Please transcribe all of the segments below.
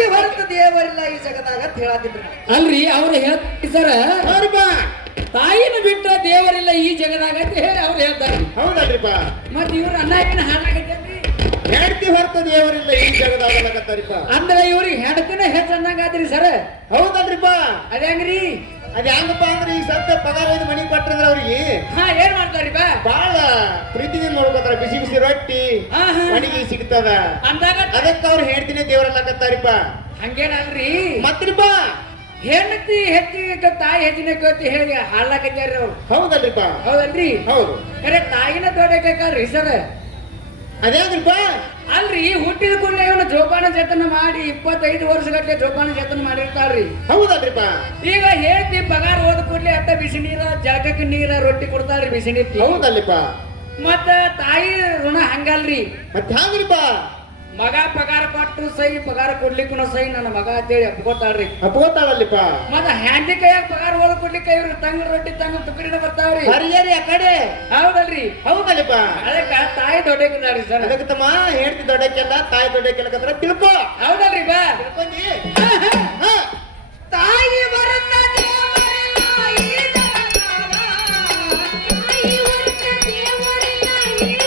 ಹೆಂಡತಿ ಹೊರತು ದೇವರಿಲ್ಲ ಈ ಜಗದಾಗ ಅಂತ ಹೇಳತ್ತಿದ್ರು. ಅಲ್ರಿ ಅವ್ರು ಹೇಳ್ತಾರೆ ಸರ್, ತಾಯಿನ ಬಿಟ್ಟ ದೇವರಿಲ್ಲ ಈ ಜಗದಾಗ ಅಂತ ಹೇಳಿ ಅವ್ರು ಹೇಳ್ತಾರೆ. ಹೌದಲ್ರಿಪ್ಪ. ಮತ್ ಇವ್ರ ಅನ್ನ ಏನ ಹಾಳಾಗೈತೇನ್ರಿ? ಹೆಂಡತಿ ಹೊರತು ದೇವರಿಲ್ಲ ಈ ಜಗದಾಗಲಕತ್ತಾರಿಪ್ಪ. ಅಂದ್ರೆ ಇವ್ರಿಗೆ ಹೆಂಡತಿನ ಹೆಚ್ಚನ್ನಾಗತ್ರಿ ಸರ್. ಹೌದಲ್ರಿಪ್ಪ. ಅದೇಂಗ್ರಿ? ಅದ ಹೆಂಗಪ್ಪ ಅಂದ್ರೆ ಈ ಸದ್ಯ ಪಗಾರ ಐದು ಮನಿ ಕೊಟ್ರಿದ್ರ ಅವ್ರಿಗೆ ಏನ್ ಮಾಡ್ತಾರಿಪ್ಪ? ಬಾಳ ಪ್ರೀತಿದಿಂದ ನೋಡ್ಕೋತಾರ. ಬಿಸಿ ಬಿಸಿ ರೊಟ್ಟಿ ಮನಿಗೆ ಸಿಗ್ತದ ಅಂದಾಗ ಅದಕ್ಕ ಅವ್ರು ಹೇಳ್ತೀನಿ ದೇವರಲ್ಲಕತ್ತಾರಿಪ್ಪ. ಹಂಗೇನಲ್ರಿ ಮತ್ರಿಪ್ಪ ಹೆಂಡತಿ ಹೆಚ್ಚಿಗೆ ತಾಯಿ ಹೆಚ್ಚಿನ ಕತ್ತಿ ಹೇಳಿ ಹಾಳಾಕತ್ಯಾರ ಅವ್ರು. ಹೌದಲ್ರಿಪ್ಪ. ಹೌದಲ್ರಿ? ಹೌದು. ಖರೆ ತಾಯಿನ ದೊಡ್ಡಕ್ಕಾರ್ರಿ ಸರ್. ಅದೇನ್ರಿಪ್ಪ? ಅಲ್ರಿ ಹುಟ್ಟಿದ ಕೂಡಲೇ ಇವನು ಜೋಪಾನ ಜತನ ಮಾಡಿ 25 ವರ್ಷಗಟ್ಟಲೆ ಜೋಪಾನ ಜತನ ಮಾಡಿರ್ತಾರ್ರಿ. ಹೌದಲ್ರಿಪ್ಪ. ಈಗ ಹೇಳ್ತಿ ಪಗಾರ ಹೋದ ಕೂಡಲೇ ಅತ್ತ ಬಿಸಿ ನೀರ ಜಳಕಕ್ಕೆ ನೀರ ರೊಟ್ಟಿ ಕೊಡ್ತಾರ್ರಿ ಬಿಸಿ ನೀರು. ಹೌದಲ್ರಿಪ್ಪ. ಮತ್ತ ತಾಯಿ ಋಣ ಹಂಗಲ್ರಿ. ಮತ್ತೆ ಹಂಗ್ರಿಪ್ಪ? ಮಗ ಪಗಾರ ಕೊಟ್ಟು ಸೈ ಪಗಾರ ಕೊಡ್ಲಿಕ್ಕೂ ಸೈ ನನ್ನ ಮಗ ಅಂತೇಳಿ ಅಪ್ಕೋತಾಳ್ರಿ. ಅಪ್ಕೋತಾಳಲ್ಲಿಪ್ಪ. ಮತ್ತ ಹ್ಯಾಂಡಿ ಕೈಯಾಗ ಪಗಾರ ಹೋದ ಕೊಡ್ಲಿಕ್ಕೆ ಇವ್ರು ತಂಗ ರೊಟ್ಟಿ ತಂಗ ತುಪ್ಪಿನ ಬರ್ತಾವ್ರಿ. ಹರಿಯರಿ ಆ ಕಡೆ. ಹೌದಲ್ರಿ? ಹೌದಲ್ಲಿಪ್ಪ. ಅದಕ್ಕ ತಾಯಿ ದೊಡ್ಡಕ್ಕಿದಾರಿ ಸರ್. ಅದಕ್ಕೆ ತಮ್ಮ ಹೇಳ್ತಿ ದೊಡ್ಡಕ್ಕೆಲ್ಲ ತಾಯಿ ದೊಡ್ಡಕ್ಕೆಲ್ಲ ತಿಳ್ಕೊ. ಹೌದಲ್ರಿ ಬಾ ತಿಳ್ಕೊಂಡಿ. ತಾಯಿ ಬರುತ್ತ ದೇವರಿಲ್ಲ ಈ ಜಗದಾಗ, ತಾಯಿ ಹೊರತ ದೇವರಿಲ್ಲ ಈ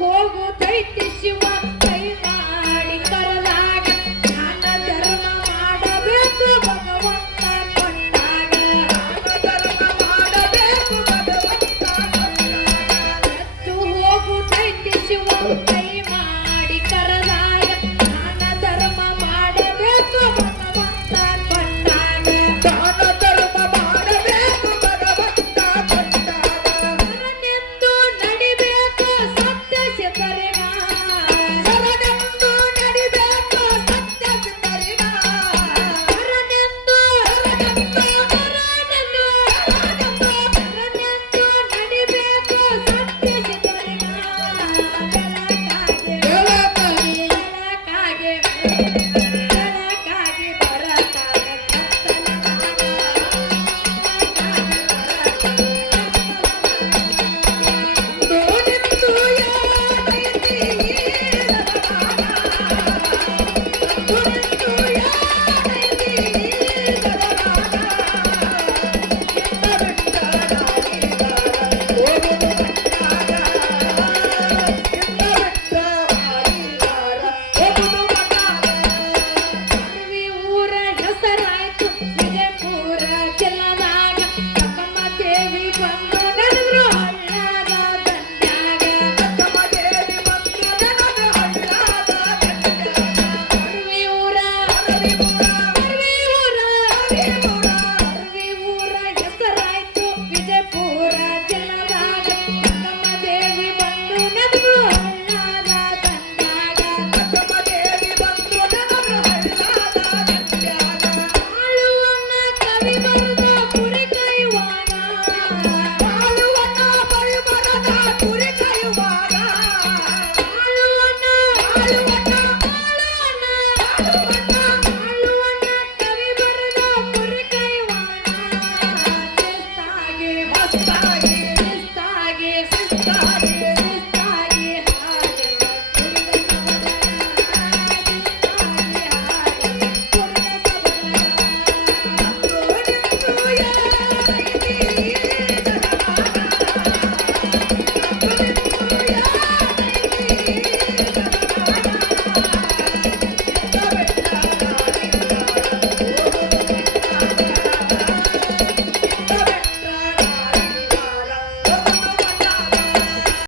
ಹೋಗುತ್ತೈತಿ ಶಿವ ಕೈ ಮಾಡಿ ಕರಲಾಗ ಜ್ಞಾನ ಧರ್ಮ ಬೆಳಕಾಗೆ ಬೆಳಕಾಗಿ ಬೆಳಕಾಗೆ ಬರತಾಗ ದೋಣಿತ್ತು ಯಾತೈತಿ ದೋಣಿತ್ತು ಯಾತೈತಿ ಅರ್ವಿ ಊರ ಹೆಸರಾಯ್ತು ವಿಜಯಪುರ ಜಿಲ್ಲದಾಗ ಕಕ್ಕಮ್ಮ ದೇವಿ ಬಂದು ನಡೆದ್ರು ಹಳ್ಳದ ದಂಡ್ಯಾಗ ಅರ್ವಿ ಊರ ಹೆಸರಾಯ್ತು ವಿಜಯಪುರ ಜಿಲ್ಲದಾಗ ಕಕ್ಕಮ್ಮ ದೇವಿ ಬಂದು ನಡೆದ್ರು ಹಳ್ಳದ ದಂಡ್ಯಾಗ ಆಳುವನ್ನ ಕವಿ ಬರೆದ ಕುರಿ ಕೈವಾಣ ಆಳುವನ್ನ ಕವಿ ಬರೆದ ಕುರಿ ಕೈವಾಣ